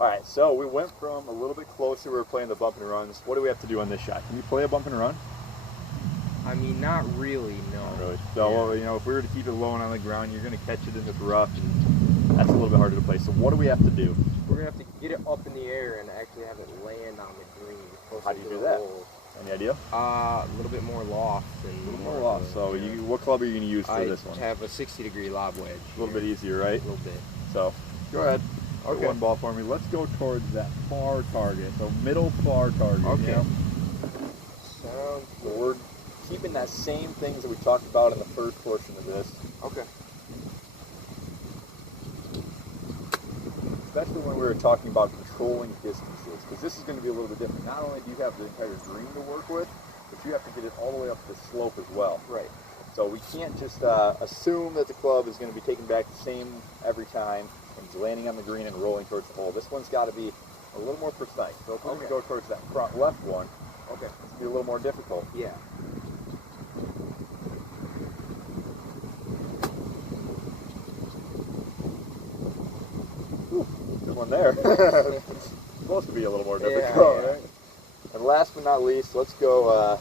All right, so we went from a little bit closer. We were playing the bump and runs. What do we have to do on this shot? Can you play a bump and run? I mean, not really, no. Not really. So, you know, if we were to keep it low and on the ground, you're going to catch it in this rough, and that's a little bit harder to play. So what do we have to do? We're going to have to get it up in the air and actually have it land on the green. How do you do that? Hole. Any idea? A little bit more loft. A little more loft. So what club are you going to use for this one? I have a 60-degree lob wedge. A little bit easier, right? A little bit. So go ahead. Okay. Put one ball for me. Let's go towards that far target. So middle far target. Okay. You know? Sounds So we're keeping that same things that we talked about in the first portion of this. okay. Especially when we were talking about controlling distances, because this is going to be a little bit different. Not only do you have the entire green to work with, but you have to get it all the way up the slope as well. Right. So we can't just assume that the club is going to be taken back the same every time and it's landing on the green and rolling towards the hole. This one's got to be a little more precise. So if we're going to go towards that front left one, Okay. it's going to be a little more difficult. Yeah. Good one there. It's supposed to be a little more difficult, yeah. right? And last but not least, let's go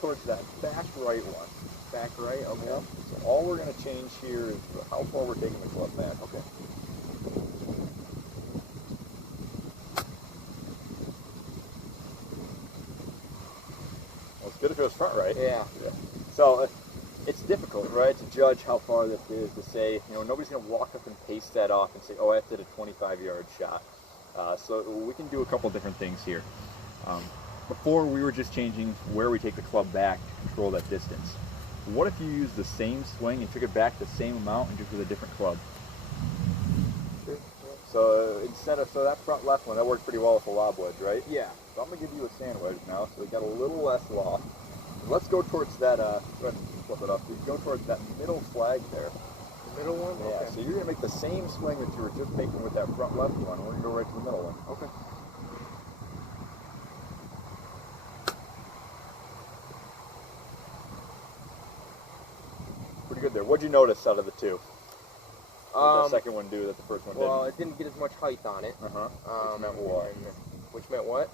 towards that back right one. Back right, okay. Yep. So all we're going to change here is how far we're taking the club back. Okay. Well, it's good if it was front right. Yeah. So it's difficult, right, to judge how far this is, to say, you know, nobody's going to walk up and pace that off and say, oh, I did a 25-yard shot. So we can do a couple different things here. Before, we were just changing where we take the club back to control that distance. What if you use the same swing and took it back the same amount and just with a different club? Sure. So that front left one, that worked pretty well with the lob wedge, right? Yeah. So I'm going to give you a sand wedge now, so we got a little less loft. Let's go towards that, go ahead and flip it up. You go towards that middle flag there. The middle one? Yeah, Okay. so you're going to make the same swing that you were just making with that front left one. We're going to go right to the middle one. Okay. Pretty good there. What'd you notice out of the two? What did that second one do that the first one Well, didn't? it didn't get as much height on it. Which meant what? Which meant what?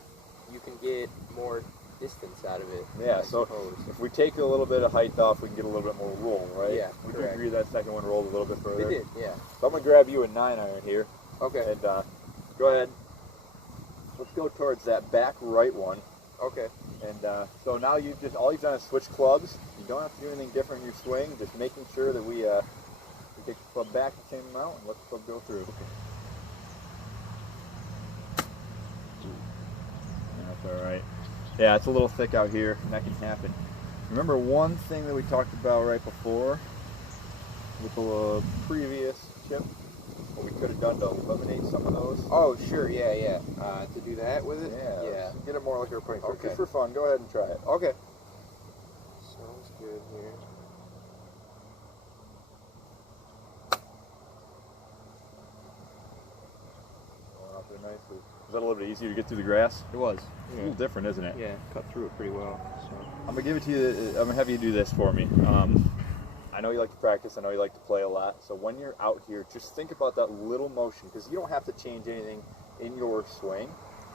You can get more distance out of it. Yeah, I so suppose. if we take a little bit of height off, we can get a little bit more roll, right? Yeah, Would you correct. agree that second one rolled a little bit further? It did, yeah. So I'm going to grab you a 9-iron here. Okay. And go ahead. Let's go towards that back right one. Okay. And so now all you've done is switch clubs. You don't have to do anything different in your swing. Just making sure that we take the club back the same amount and let the club go through. That's all right. Yeah, it's a little thick out here, and that can happen. Remember one thing that we talked about right before with the previous chip? What we could have done to eliminate some of those? Oh, sure, yeah. To do that with it? Yeah. Yeah. Let's get it more like we were putting through. Okay. Just for fun, go ahead and try it. Okay. Sounds good here. Going out there nicely. Was that a little bit easier to get through the grass? It was. It's a little different, isn't it? Yeah, cut through it pretty well. So. I'm gonna give it to you. I'm gonna have you do this for me. I know you like to practice. I know you like to play a lot. So when you're out here, just think about that little motion, because you don't have to change anything in your swing.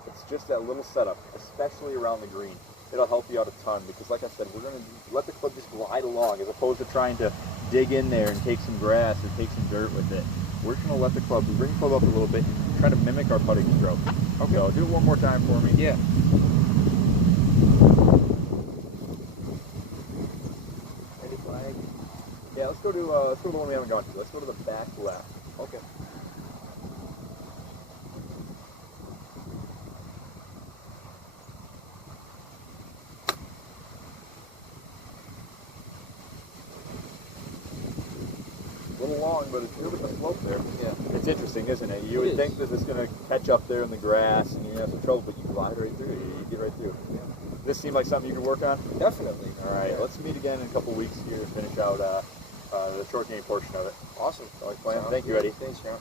It's just that little setup, especially around the green. It'll help you out a ton, because like I said, we're gonna let the club just glide along, as opposed to trying to dig in there and take some grass or take some dirt with it. We're just gonna let the club, bring the club up a little bit, and try to mimic our putting stroke. Okay. So do it one more time for me. Yeah. Ready, flag? Yeah, let's go to the one we haven't gone to. Let's go to the back left. Okay. A little long, but it's good with the slope there. Yeah. It's interesting, isn't it? You would think that it's going to catch up there in the grass and you're going to have some trouble, but you glide right through. You get right through. Yeah. This seem like something you could work on? Definitely. All right, Yeah. let's meet again in a couple weeks here to finish out the short game portion of it. Awesome. Thank you, Eddie. Thanks, John.